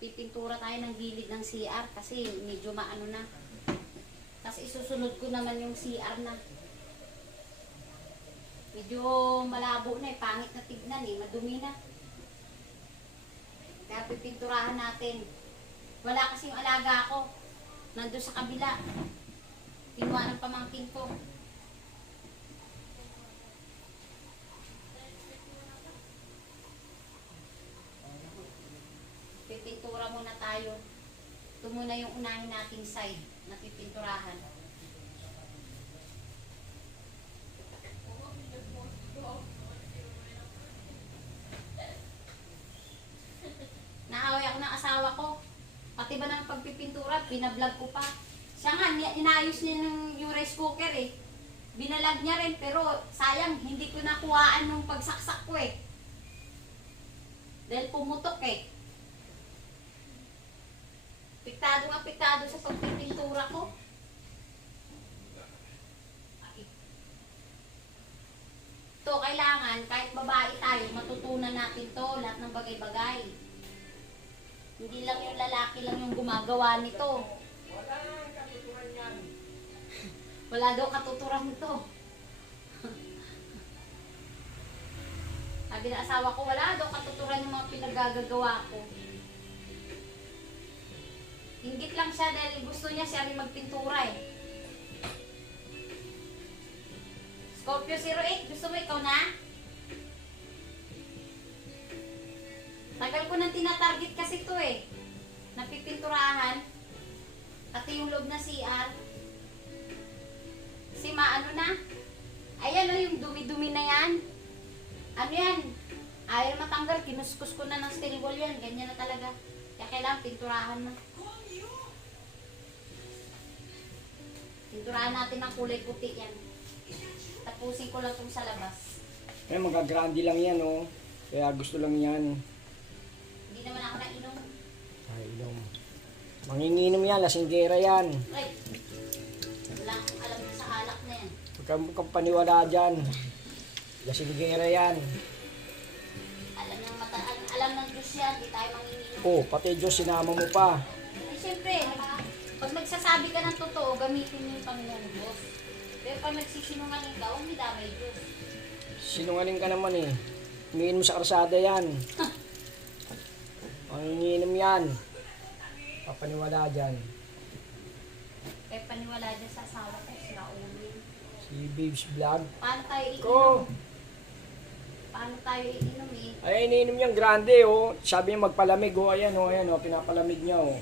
Magpipintura tayo ng gilid ng CR kasi medyo maano na. Tapos isusunod ko naman yung CR na. Medyo malabo na eh, pangit na tignan eh, madumi na. Kaya pipinturahan natin. Wala kasi yung alaga ko. Nandun sa kabila. Kinuha ng pamangkin ko. Pipintura muna tayo. Ito muna yung unahin nating side na pipinturahan. Naaway ako ng asawa ko. Pati ba ng pagpipintura, binablog ko pa. Siya nga, inayos niya ng yung rice cooker eh. Binalag niya rin, pero sayang, hindi ko nakuhaan nung pagsaksak ko eh. Dahil pumutok eh. Apektado sa pagpipintura ko. Ito, kailangan, kahit babae tayo, matutunan natin to lahat ng bagay-bagay. Hindi lang yung lalaki lang yung gumagawa nito. Wala nang katuturan yan. Wala daw katuturan nito. Sabi ng asawa ko, wala daw katuturan yung mga pinagagagawa ko. Inggit lang siya dahil gusto niya siya rin magpintura eh. Scorpio 08, gusto mo ikaw na? Tagal ko nang tinatarget kasi to eh. Napipinturahan. Pati yung loob na CR. Si maano na? Ayan o yung dumi-dumi na yan. Ano yan? Ayaw matanggal. Kinuskus ko na ng steel wool yan. Ganyan na talaga. Kaya kailangan pinturahan na. Pinturahan natin ng kulay puti yan. Tapusin ko lang itong sa labas. Eh, magagrande lang yan, oh. Kaya gusto lang yan. Hindi naman ako nainom. Ay, inom. Manginginom yan, lasinggera yan. Ay, wala akong alam sa alak na yan. Huwag kang paniwala dyan. Lasinggera yan. Alam ng Diyos yan, di tayo manginginom. Oh, pati Diyos, sinama mo pa. Eh, siyempre, pag nagsasabi ka ng totoo, gamitin mo yung Panginoon Diyos. Pero pag nagsisinungaling ka, huwag damay Diyos. Sinungaling ka naman eh. Umiinom sa karsada yan. Manginginom yan. Papaniwala dyan. Kaya paniwala dyan sa asawa ko, sila ulo. Si Babes Vlog. Paano tayo Ko. iinom? Paano tayo iinom eh? Ay, iniinom niyang grande, oh. Sabi niya magpalamig, oh. Ayan, oh. Pinapalamig niya, oh.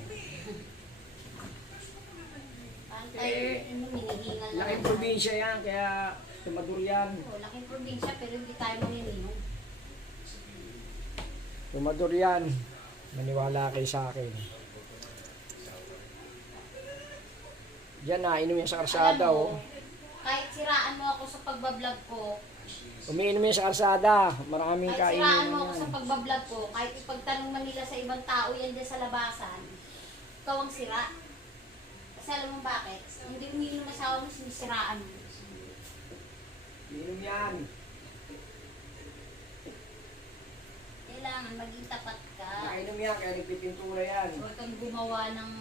Paano tayo iinom? Hinihingal na. Laking probinsya yan, kaya tumadur yan. Laking probinsya, pero hindi tayo manginginom. Tumadur yan. Maniwala kayo sa akin. Yan na, inom yan sa karsada, Alam mo, oh. kahit siraan mo ako sa pagbablog ko, Umiinom yan sa karsada. Maraming kahit siraan kainom mo ako yan. sa pagbablog ko, kahit ipagtanong man nila sa ibang tao yan dyan sa labasan, ikaw ang sira. Kasi alam mo bakit? Hindi umiinom asawa mo, sinisiraan mo. Inom yan. Kailangan maging tapat ka. Nainom yan, kaya nagpipintura yan. Huwag kang gumawa ng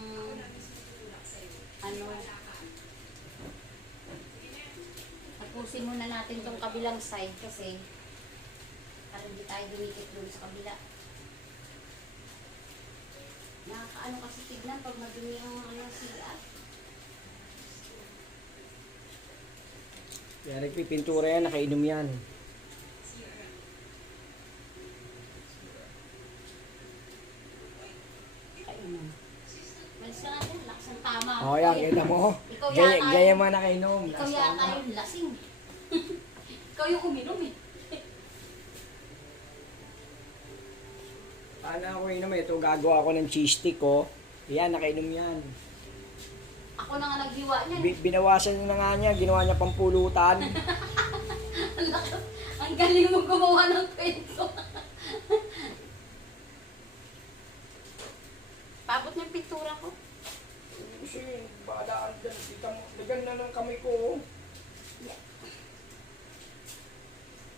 ano. Tapusin muna natin tong kabilang side kasi para hindi tayo dumikit doon sa kabila. Nakakaano kasi tignan pag madumi ang ano CR. Kaya nagpipintura yan, nakainom yan. Kainom. Malis ka natin, lakas ng tama. O, yan, kita mo. Ikaw Gaya, yata gaya yung- man nakainom. Ikaw yata yung lasing. Ikaw yung uminom eh. Paano ako inom? Ito, gagawa ko ng cheese stick, oh. Yan, nakainom yan. Ako na nga naghiwa niyan. Binawasan na nga niya, ginawa niya pampulutan. Ang lakas. Ang galing mo gumawa ng kwento. Paabot niya yung pintura ko. Kasi, balaan dyan. Kita mo, dagan na ng kamay ko, oh.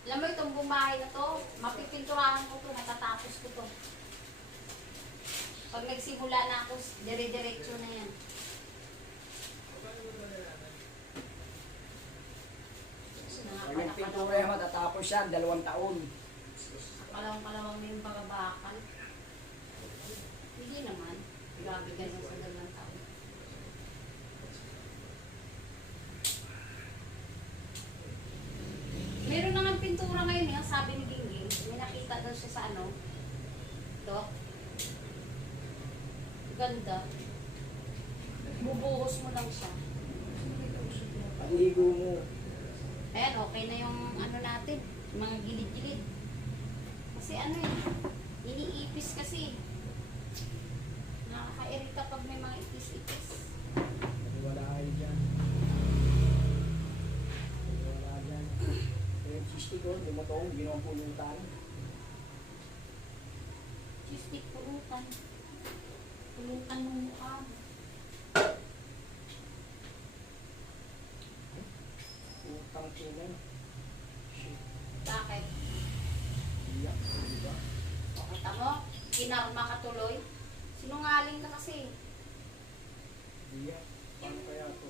Alam mo itong bumahay na to, mapipinturahan ko to, natatapos ko to. Pag nagsimula na ako, dire-diretso na yan. Pag yung pintura yan, matatapos yan, 2 taon. Kalawang-kalawang na yung bagabakal. Hindi naman. Grabe ganyan sa 2 taon. Meron na nga pintura ngayon yung sabi ni Gingging. May nakita daw siya sa ano. Ito. Ganda. Bubuhos mo lang siya. Paligo mo. Ayan, okay na yung ano natin. Mga gilid-gilid. Kasi ano iniipis kasi. Nakaka-irita pag may mga ipis-ipis. Wala kayo dyan. Wala dyan. Yung sisti ko, di mo ito, ginawang pulutan. Chistik, pulutan. Pulutan ng mukha. Utang sila. Shit. Bakit? Iyak, di ba? Pakita mo, kinarma ka tuloy. Sinungaling ka kasi. Iyak. Paano kaya to?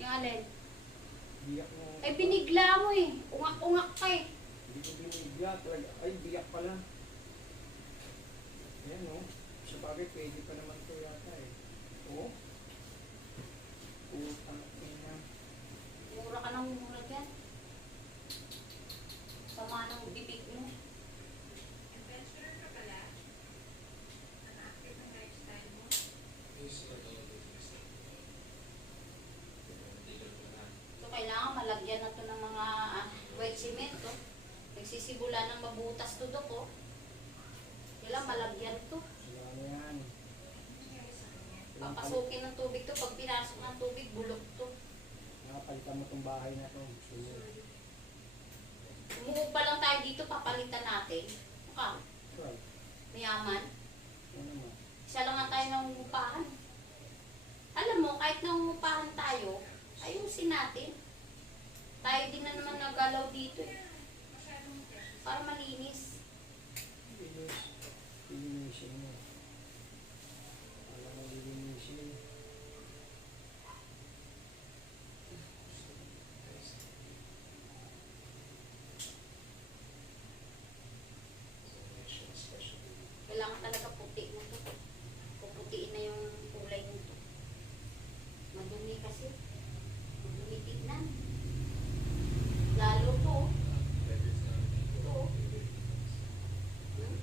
Yung alin? Iyak mo. Ay, binigla mo eh. Ungak-ungak ka eh. Hindi ko binigyan talaga. Ay, biyak pala. Ayan o. Sa bagay, pwede pa naman ito yata eh. Oo. Utang ina. Mura ka ng mura dyan. Sama ng bibig mo. So, kailangan malagyan na to ng mga white cement to. Nagsisibula ng mabutas to dok oh. Kailangan malagyan to. Wala na yan. Papasukin ng tubig to. Pag pinasok ng tubig, bulok to. Nakapalitan mo itong bahay na ito. Umuho pa lang tayo dito, papalitan natin. Mukha, Right. mayaman. Ano naman? Isa lang nga tayo nangungupahan. Alam mo, kahit nangungupahan tayo, ayusin natin. Tayo din na naman nagalaw dito eh. Para malinis. Lilinisin mo. Alam mo lilinisin. Kailangan talaga puti na to. Puputiin na yung kulay nito. Madumi kasi. Madumi tignan. Lalo to. Ito. Hmm?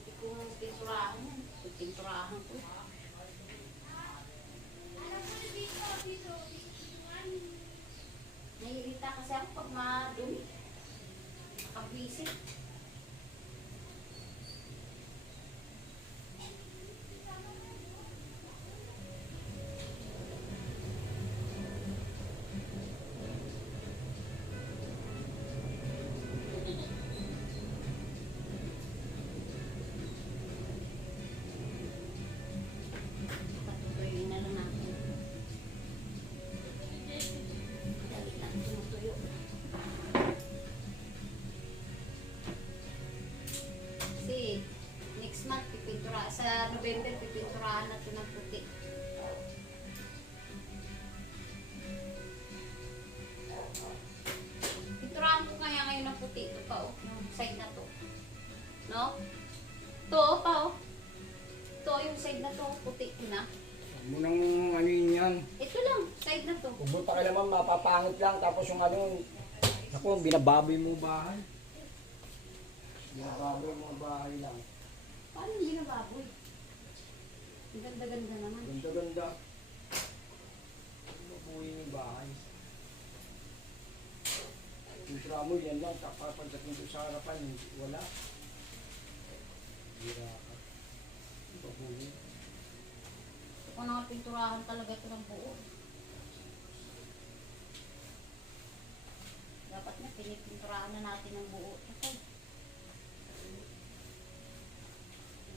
Hindi ko pinturahan yan. Pinturahan ko. Naiirita kasi ako pag madumi. Nakabwisit. Patutuyuin na lang natin. Dali lang tumutuyo. Kasi next month pipintura sa November pipinturahan na ito ng puti. Pinturahan ko kaya ngayon ng puti. Ito pa oh, yung side na to. No? Ito pa oh. Ito yung side na to, puti ko na. Huwag mo nang ano yun yan. Ito lang, side na to. Kung mo pa naman mapapangit lang tapos yung ano, ako, binababoy mo bahay. Binababoy mo bahay lang. Paano hindi na baboy? Ang ganda-ganda naman. Ganda-ganda. Babuhin yung bahay. Pintura mo yan lang, tapos pagdating ko sa harapan, wala. Hira ka. Babuhin. Kung nakapinturahan talaga ito ng buo. Dapat na pinipinturahan na natin ng buo. Okay.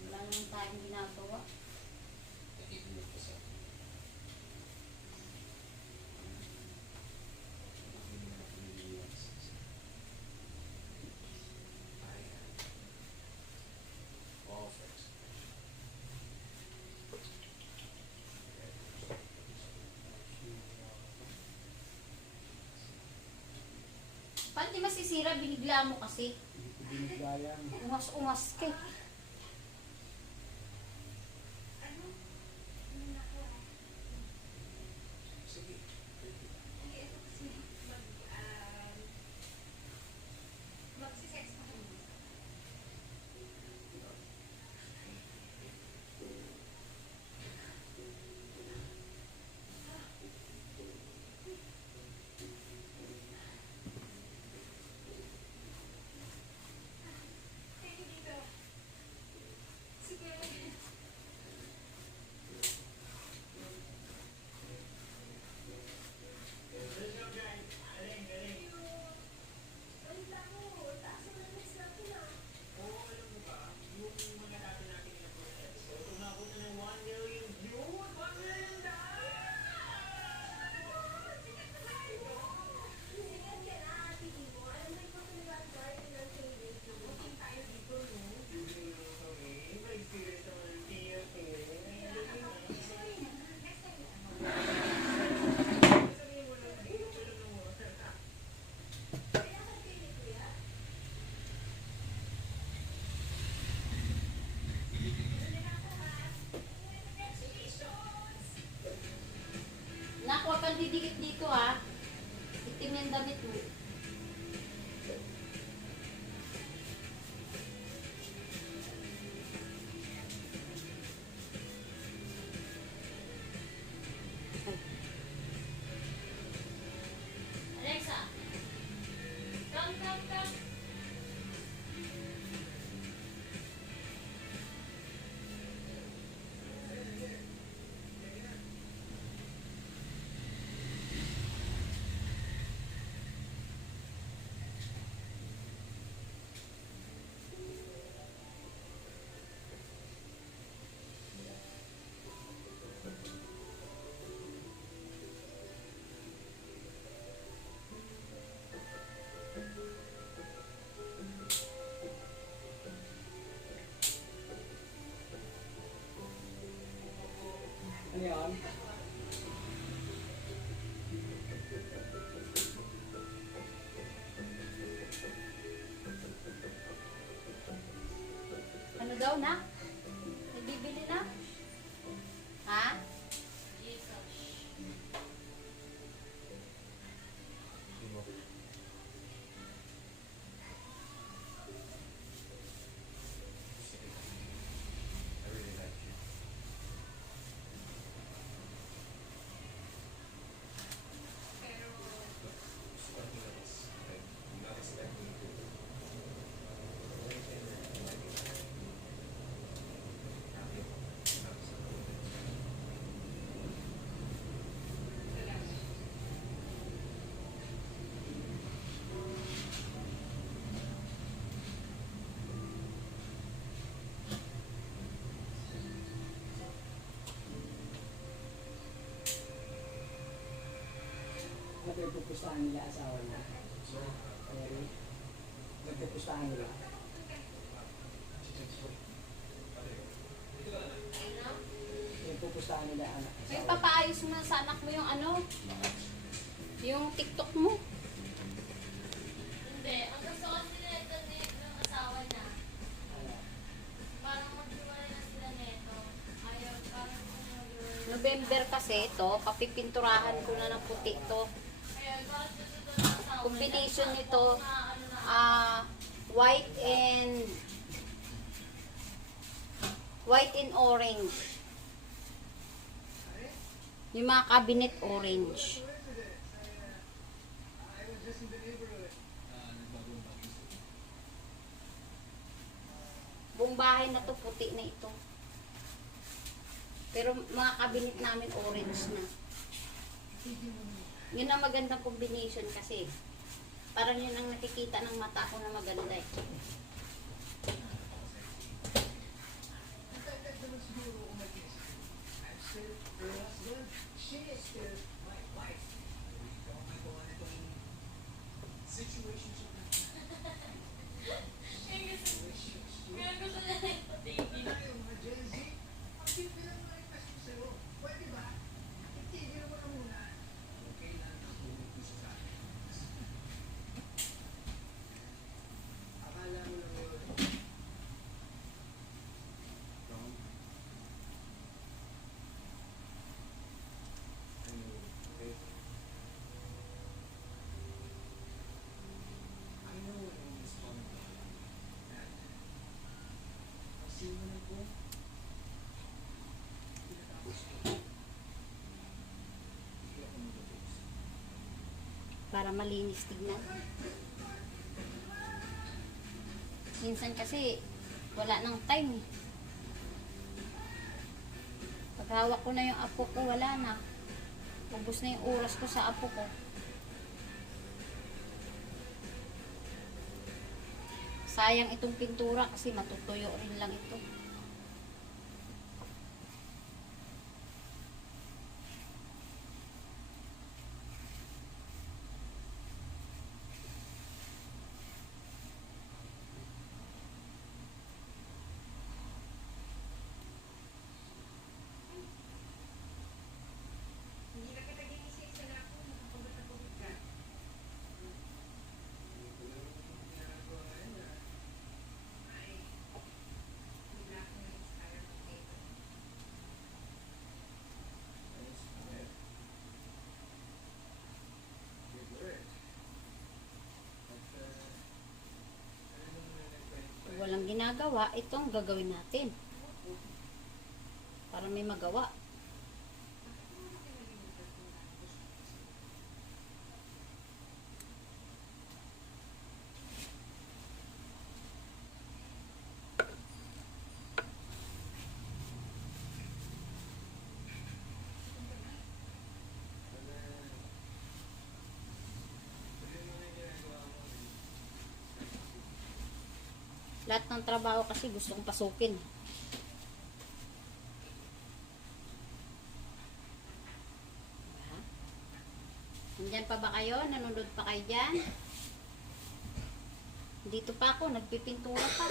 Wala naman tayo tayong ginagawa. Paano di masisira? Binigla mo kasi. Biniglayan. Ungas-ungas ka. Naku, huwag kang didikit dito ha. Itim yung damit mo. Alexa, come. Ano yan? Ano daw na? May bibili na? Ha? Nagpupustahan nila asawa niya. Mary. Nagpupustahan nila. Nagpupustahan nila anak. Ay, papaayos mo na sa anak mo yung ano? Yung TikTok mo. Hindi. Ang gusto kasi nito ng asawa niya, parang maghiwalay na sila neto. Ayaw, parang maghiwalay. November kasi ito, papipinturahan ko na ng puti ito. Kaya parang gusto ng asawa niya. Combination nito, Na ano na, white and orange. Yung mga cabinet orange. Buong bahay na to puti na ito. Pero mga cabinet namin orange na. Yun ang magandang combination kasi. Parang yun ang nakikita ng mata ko na maganda eh. Para malinis tignan. Minsan kasi wala nang time eh. Pag hawak ko na yung apo ko, wala na. Ubus na yung oras ko sa apo ko. Sayang itong pintura kasi matutuyo rin lang ito. Pag walang ginagawa, ito ang gagawin natin. Para may magawa. Lahat ng trabaho kasi gusto kong pasukin. Diba? Nandyan pa ba kayo? Nanonood pa kayo dyan? Dito pa ako, nagpipintura pa.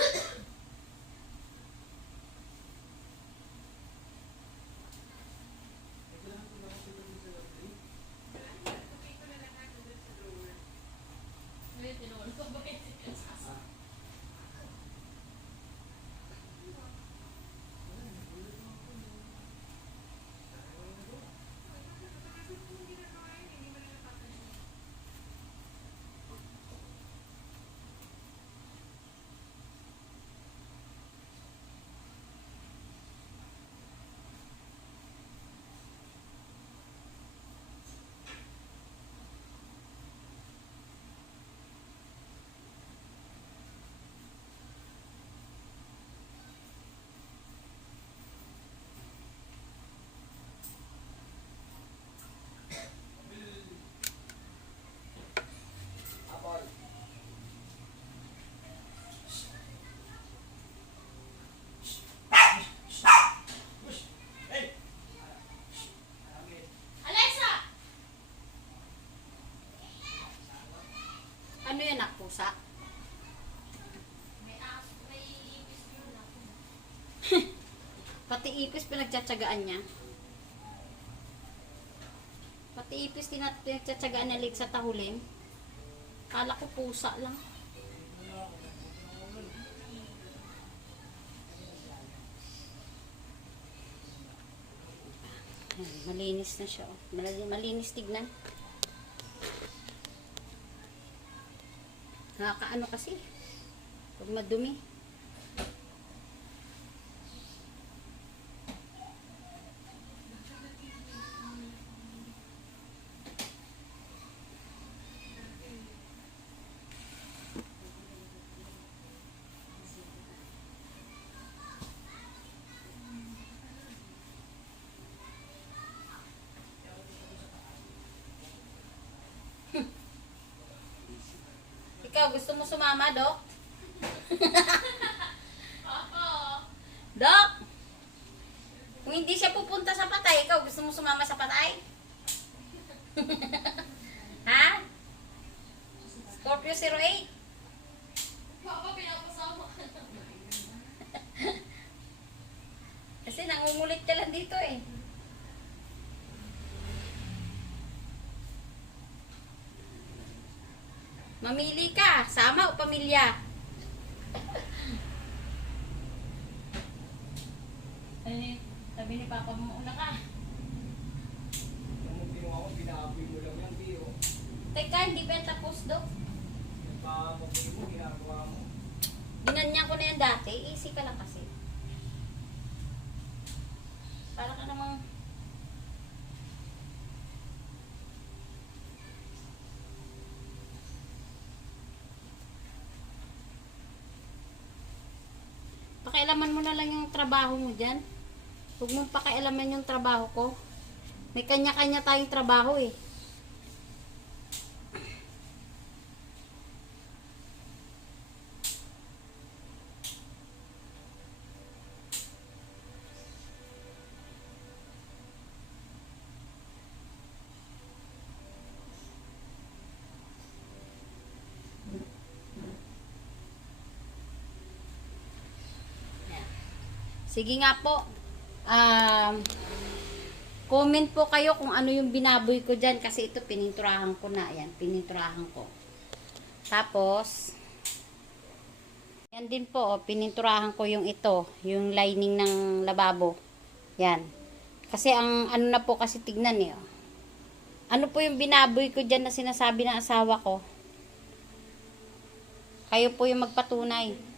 Ngayon, tinawal ko ba yung Ano yun, pusa? may ibis yun ako. Pati ipis pinagtsatsagaan niya. Pati ipis pinagtsatsagaan niya lig sa tahuling. Kala ko pusa lang. Ayan, malinis na siya. Oh. Malinis tignan. Nakakaano kasi. Pag madumi. Ikaw, gusto mo sumama, Dok? Ako! Dok! Kung hindi siya pupunta sa patay, ikaw gusto mo sumama sa patay? Ha? Scorpio 08? Papa, pinapasama ka na. Kasi nangungulit ka lang dito eh. Mamili ka, sama o pamilya? Ay, sabi ni Papa mo, una ka. Yung ginawa ko, pinaapoy mo lang yan, Tio. Teka, hindi pa yan tapos, Dok. Nagpaapoy mo, ginagawa mo. Ginanyan ko na yan dati, easy ka lang kasi. Para ka namang... pakialaman mo na lang yung trabaho mo dyan. Huwag mong pakialaman yung trabaho ko. May kanya-kanya tayong trabaho eh. Sige nga po. Comment po kayo kung ano yung binaboy ko dyan. Kasi ito pininturahan ko na. Ayan, pininturahan ko. Tapos, yan din po. Pininturahan ko yung ito. Yung lining ng lababo. Yan. Kasi ang ano na po kasi tignan eh. Ano po yung binaboy ko dyan na sinasabi ng asawa ko. Kayo po yung magpatunay.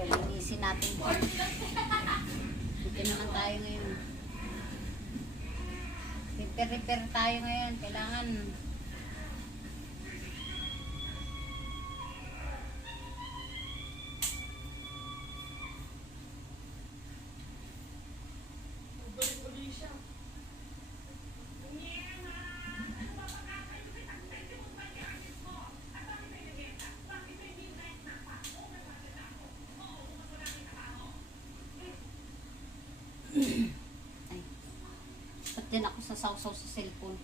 So, linisin natin po. Dito naman tayo ngayon. Repair tayo ngayon. Kailangan ay. Ba't din ako sasaw-saw sa cellphone?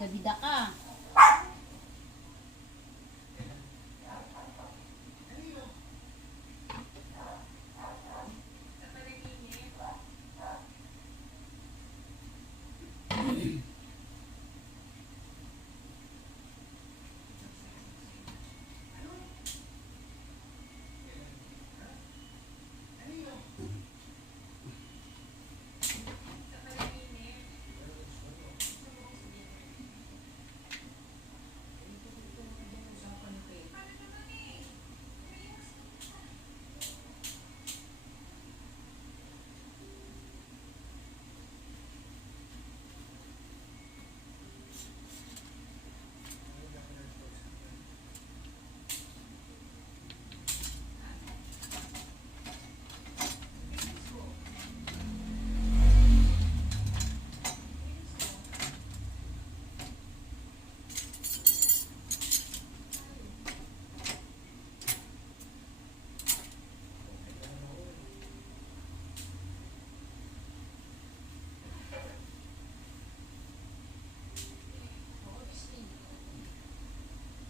Bida-bida ka.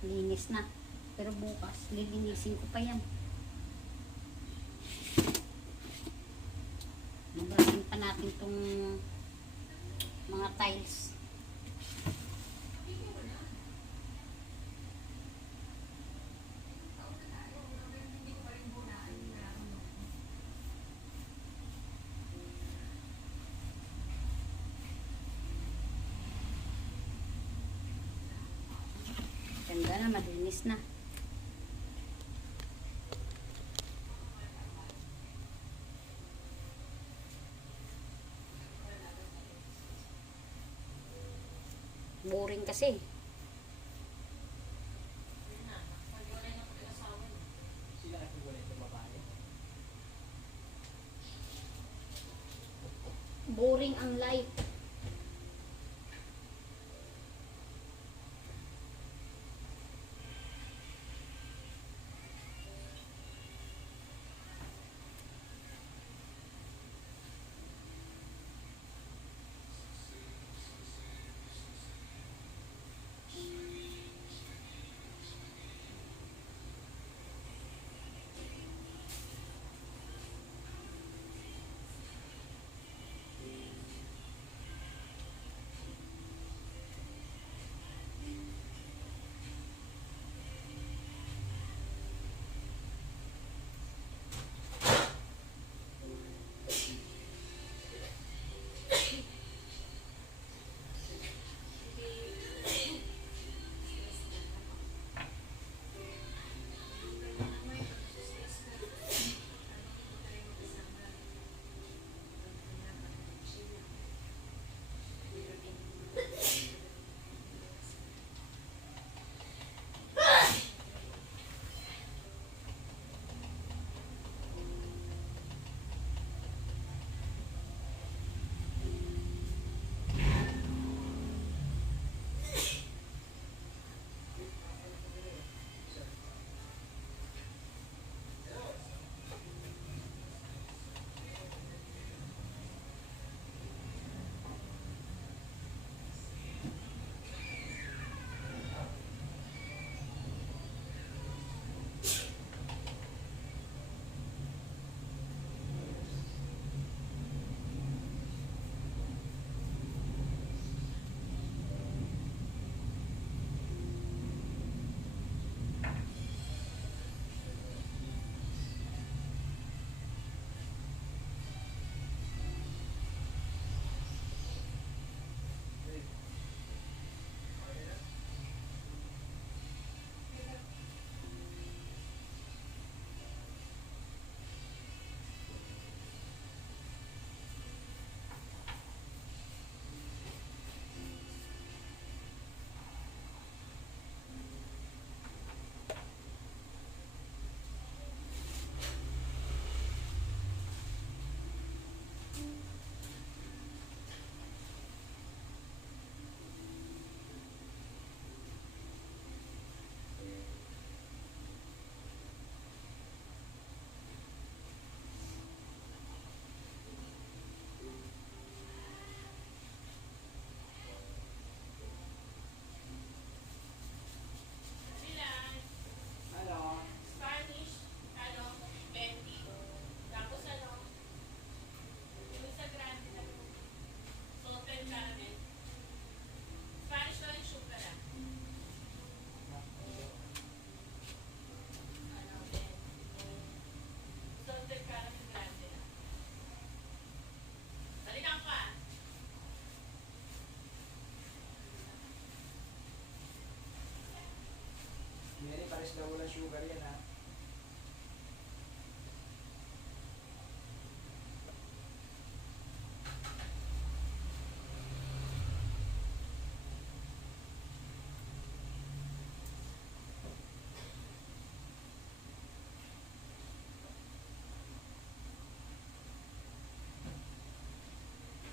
Linis na. Pero bukas, lilinisin ko pa yan. Mabrasin pa natin tong mga tiles. Ganda na, malinis na. Boring kasi. Boring ang life. parehas daw wala sugar yan ha.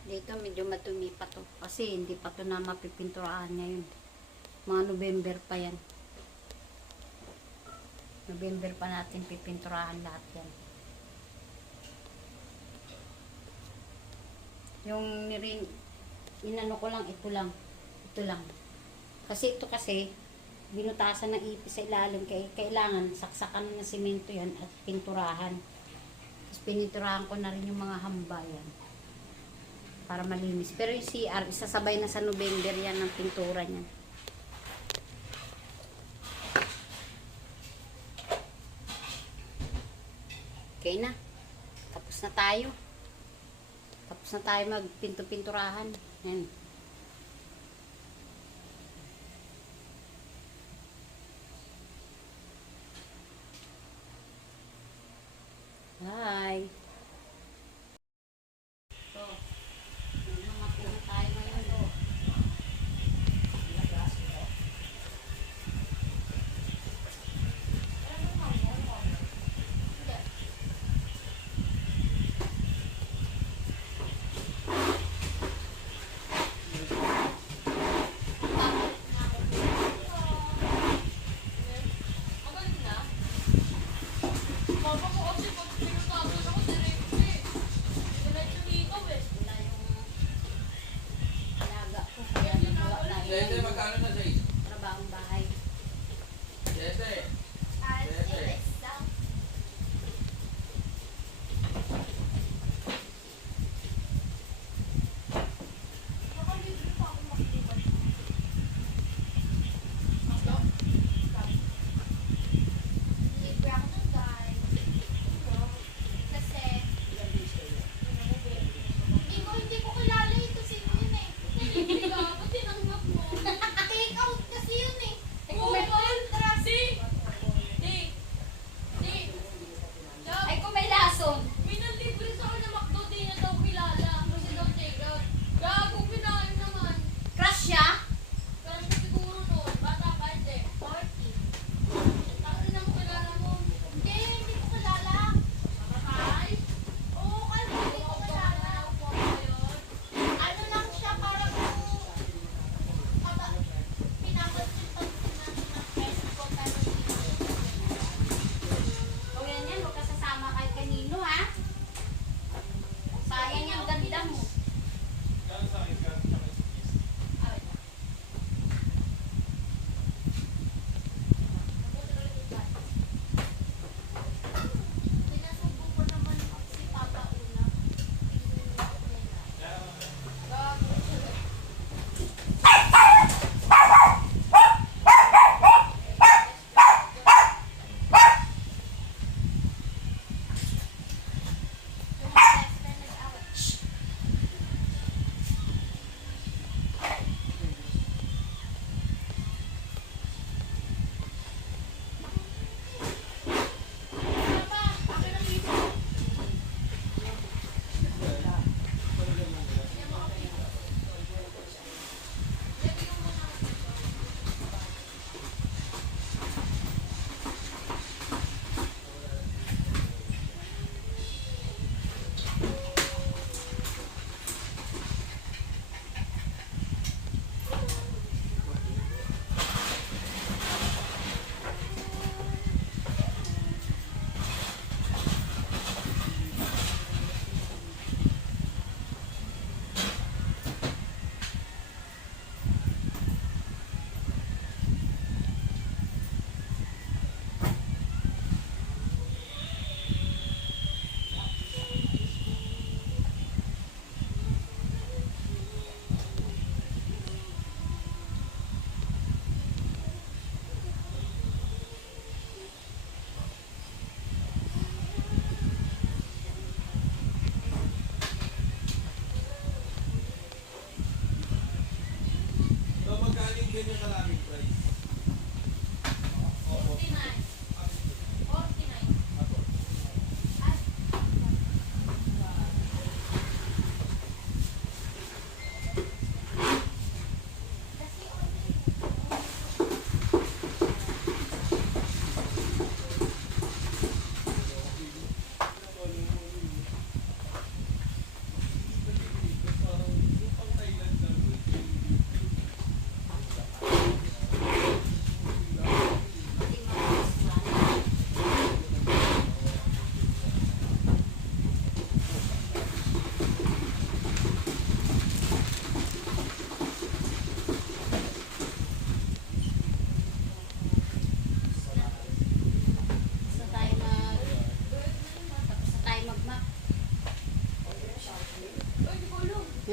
Dito medyo matumi pa to. Kasi hindi pa to na mapipinturahan ngayon. Mga November pa yan. November pa natin pipinturahan lahat yan. Yung nirin, inano ko lang, ito lang. Ito lang. Kasi ito kasi, binutasan ng ipis sa ilalim. Kailangan saksakan ng simento yan at pinturahan. Tapos pininturahan ko na rin yung mga hamba yan. Para malinis. Pero yung CR, isasabay na sa November yan ng pintura niya. Okay na. Tapos na tayo. Tapos na tayo magpinto-pinturahan. Yan. Bye. So, mga pino tayo ngayon. Magaling na. Papa ko kasi pag pinutapos ako, diretso eh. Diretso dito eh. Wala yung alaga ko. Kaya nagawa tayo. Sete, magkano na sa Trabahong bahay. Sete. Nakalibre pa ako makikita. Libre ako ng guys.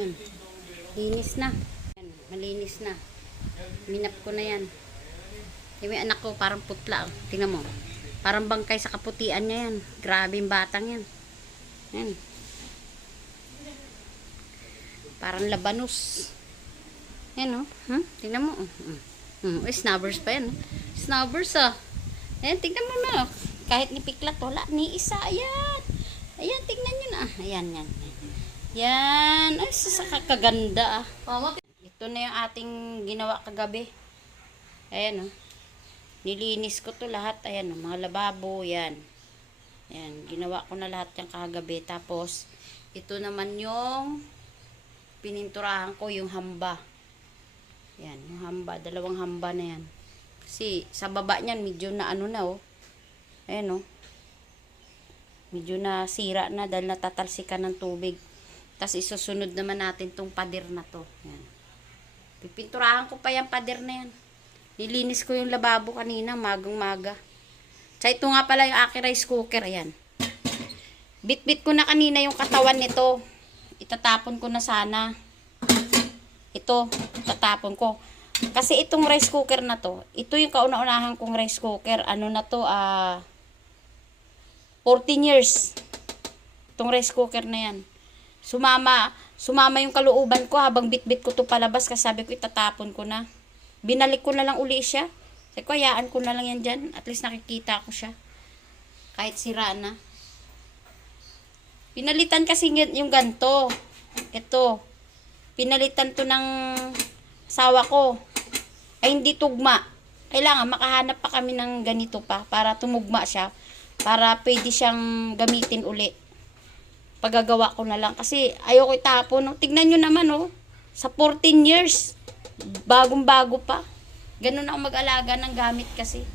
Yan. Linis na. Yan. Malinis na. Minap ko na yan. Yung may anak ko parang putla. Tingnan mo. Parang bangkay sa kaputian niya yan. Grabe yung batang yan. Yan. Parang labanos. Yan o. Tingnan mo. Snubbers pa yan. Snubbers ah. Ayan, tingnan mo na. Kahit ni Piklat, wala. Ni isa. Ayan. Ayan, tingnan nyo na. Ayan, yan. Yan. Ay, kakaganda ah. Ito na yung ating ginawa kagabi. Ayan o. Nilinis ko to lahat. Ayan o, mga lababo. Yan. Ayan, ginawa ko na lahat yung kagabi. Tapos, ito naman yung pininturahan ko yung hamba. Yan, yung hamba. Dalawang hamba na yan. Kasi, sa baba niyan, medyo na ano na oh. Ayan oh. Medyo na sira na dahil natatalsikan ng tubig. Tapos, isusunod naman natin tong pader na to. Yan. Pipinturahan ko pa yung pader na yan. Nilinis ko yung lababo kanina, magang-maga. Sa ito nga pala yung aking rice cooker. Ayan. Bit-bit ko na kanina yung katawan nito. Itatapon ko na sana. Ito, tatapon ko. Kasi itong rice cooker na to, ito yung kauna-unahan kong rice cooker. Ano na to, 14 years. Itong rice cooker na yan. Sumama yung kalooban ko habang bit-bit ko to palabas kasi sabi ko itatapon ko na. Binalik ko na lang uli siya. Sabi ko, hayaan ko na lang yan dyan. At least nakikita ko siya. Kahit sira na. Pinalitan kasi yung ganto. Ito. Pinalitan to ng asawa ko. Ay hindi tugma. Kailangan makahanap pa kami ng ganito pa para tumugma siya. Para pwede siyang gamitin uli. Pagagawa ko na lang. Kasi ayoko itapon. No? Tignan nyo naman oh. Sa 14 years. Bagong-bago pa. Ganun ako mag-alaga ng gamit kasi.